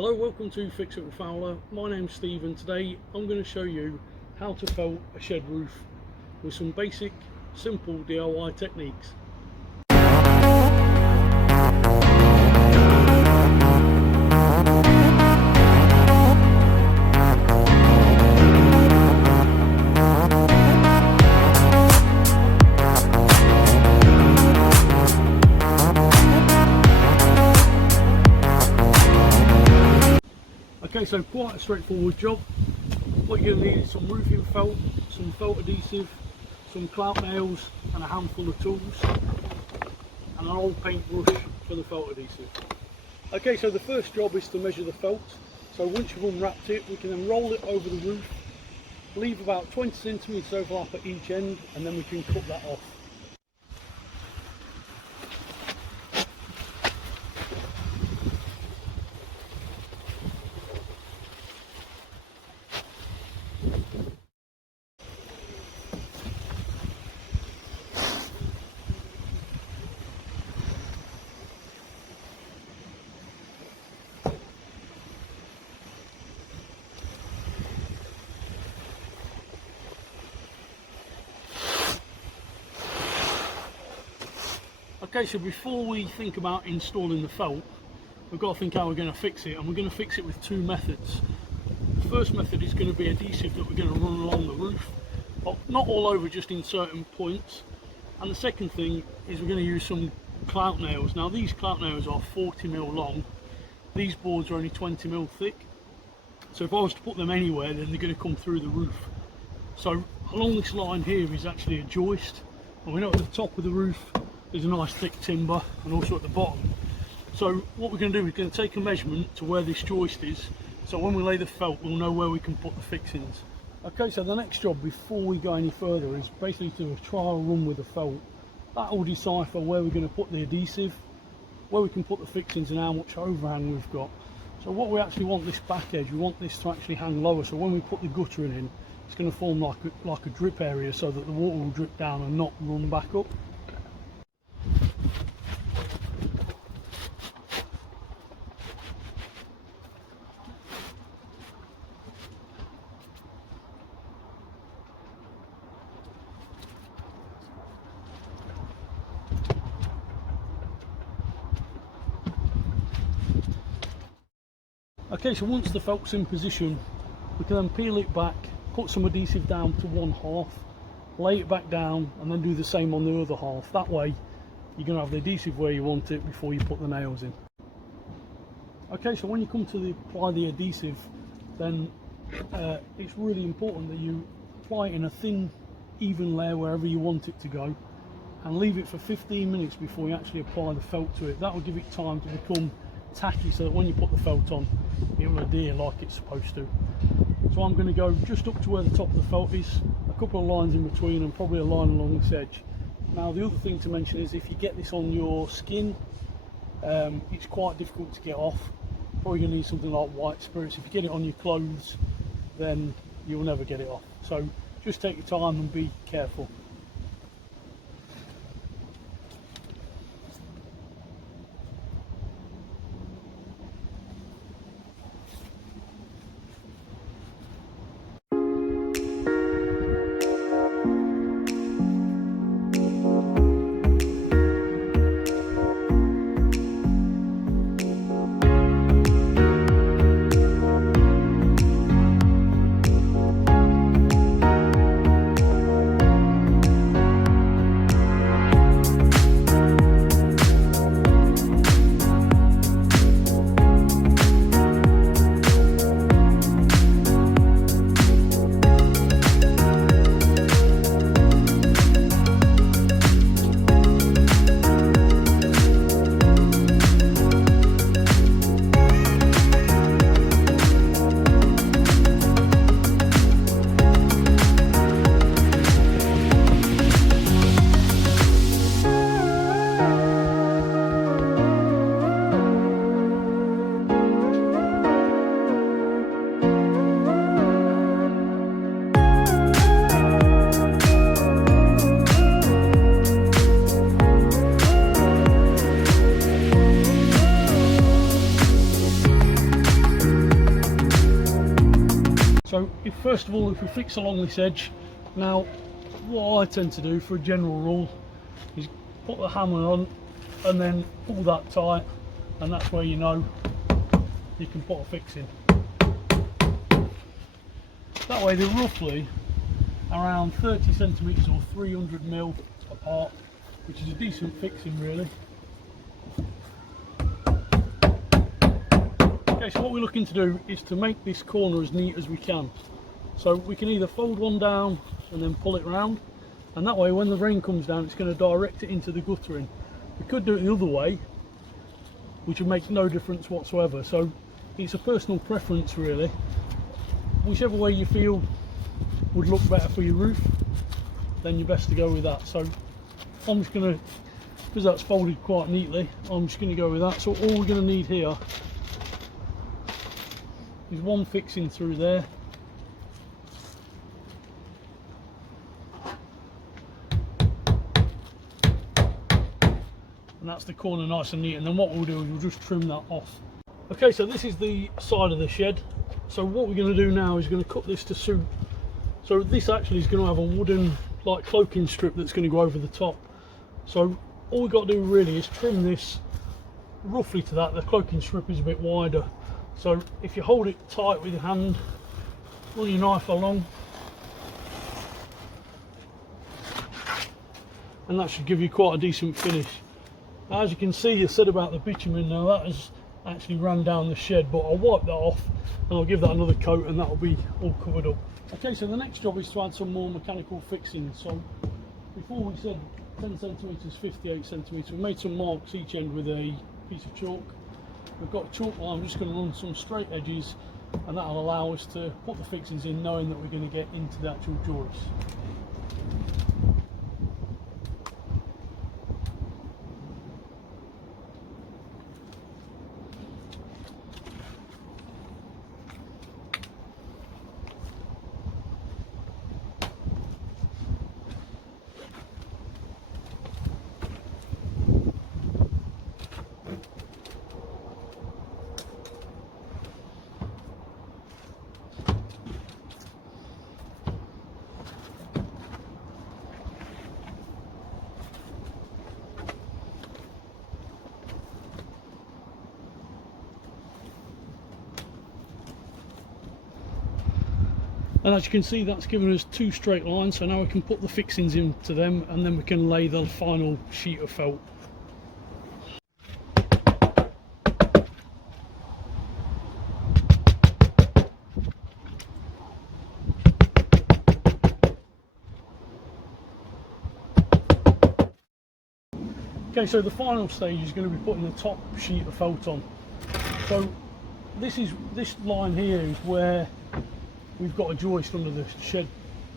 Hello, welcome to Fix It with Fowler. My name's Steve and today I'm going to show you how to felt a shed roof with some basic, simple DIY techniques. Okay, so quite a straightforward job. What you're going to need is some roofing felt, some felt adhesive, some clout nails and a handful of tools and an old paintbrush for the felt adhesive. Okay, so the first job is to measure the felt. So once you've unwrapped it, we can then roll it over the roof, leave about 20 centimetres overlap at each end, and then we can cut that off. Okay, so before we think about installing the felt, we've got to think how we're going to fix it, and we're going to fix it with two methods. The first method is going to be adhesive that we're going to run along the roof, but not all over, just in certain points. And the second thing is we're going to use some clout nails. Now these clout nails are 40mm long, these boards are only 20mm thick, so if I was to put them anywhere then they're going to come through the roof. So along this line here is actually a joist, and we know at the top of the roof there's a nice thick timber, and also at the bottom. So what we're going to do is going to take a measurement to where this joist is, so when we lay the felt we'll know where we can put the fixings. Okay, so the next job before we go any further is basically to do a trial run with the felt. That will decipher where we're going to put the adhesive, where we can put the fixings, and how much overhang we've got. So what we actually want, this back edge, we want this to actually hang lower, so when we put the guttering in it's going to form like a drip area, so that the water will drip down and not run back up. Okay, so once the felt's in position, we can then peel it back, put some adhesive down to one half, lay it back down, and then do the same on the other half. That way you're going to have the adhesive where you want it before you put the nails in. Okay, so when you come to apply the adhesive, then it's really important that you apply it in a thin, even layer wherever you want it to go, and leave it for 15 minutes before you actually apply the felt to it. That will give it time to become tacky, so that when you put the felt on it will adhere like it's supposed to. So I'm going to go just up to where the top of the felt is, a couple of lines in between, and probably a line along this edge. Now the other thing to mention is if you get this on your skin, it's quite difficult to get off. Probably going to need something like white spirits. If you get it on your clothes then you'll never get it off, so just take your time and be careful. So first of all, if we fix along this edge, now what I tend to do for a general rule is put the hammer on and then pull that tight, and that's where you know you can put a fix in. That way they're roughly around 30 centimetres or 300 mil apart, which is a decent fixing really. Okay, so what we're looking to do is to make this corner as neat as we can. So we can either fold one down and then pull it round, and that way when the rain comes down it's going to direct it into the guttering. We could do it the other way, which would make no difference whatsoever. So it's a personal preference really. Whichever way you feel would look better for your roof, then you're best to go with that. So I'm just going to, because that's folded quite neatly, I'm just going to go with that. So all we're going to need here is one fixing through there, and that's the corner nice and neat. And then what we'll do is we'll just trim that off. Okay, so this is the side of the shed. So what we're going to do now is going to cut this to suit. So this actually is going to have a wooden like cloaking strip that's going to go over the top. So all we've got to do really is trim this roughly to that. The cloaking strip is a bit wider. So if you hold it tight with your hand, run your knife along, and that should give you quite a decent finish. As you can see, I said about the bitumen, now that has actually ran down the shed, but I'll wipe that off and I'll give that another coat and that'll be all covered up. Okay, so the next job is to add some more mechanical fixing. So before we said 10 centimetres, 58 centimetres, we made some marks each end with a piece of chalk. We've got a chalk line. I'm just going to run some straight edges, and that'll allow us to put the fixings in knowing that we're going to get into the actual joist. And as you can see, that's given us two straight lines, so now we can put the fixings into them and then we can lay the final sheet of felt. Okay, so the final stage is going to be putting the top sheet of felt on. So this line here is where we've got a joist under the shed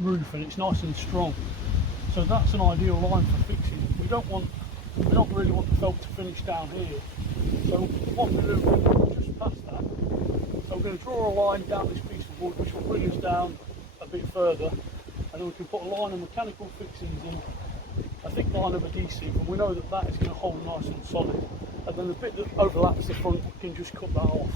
roof and it's nice and strong. So that's an ideal line for fixing. We don't really want the felt to finish down here. So what we're going to do is just past that. So we're going to draw a line down this piece of wood which will bring us down a bit further, and then we can put a line of mechanical fixings in, a thick line of adhesive, and we know that that is going to hold nice and solid. And then the bit that overlaps the front, we can just cut that off.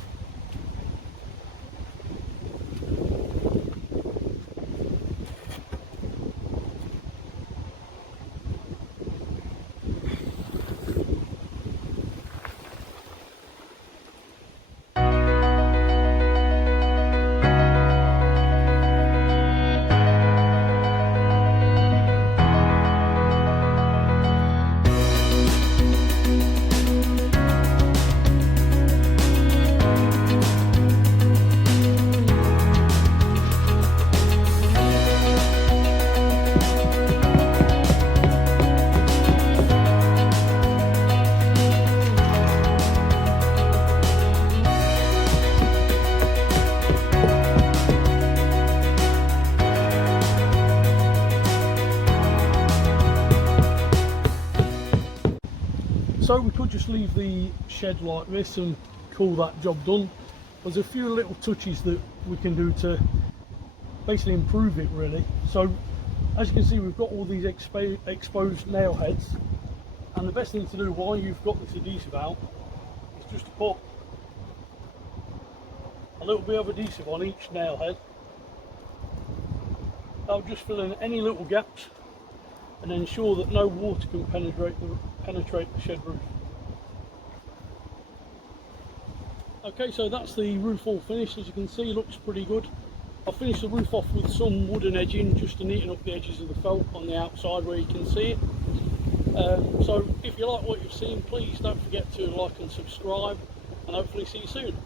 So we could just leave the shed like this and call that job done. There's a few little touches that we can do to basically improve it really. So as you can see, we've got all these exposed nail heads, and the best thing to do while you've got this adhesive out is just to put a little bit of adhesive on each nail head, I'll just fill in any little gaps and ensure that no water can penetrate the shed roof. Okay, so that's the roof all finished. As you can see, looks pretty good. I'll finish the roof off with some wooden edging just to neaten up the edges of the felt on the outside where you can see it. So if you like what you've seen, please don't forget to like and subscribe, and hopefully see you soon.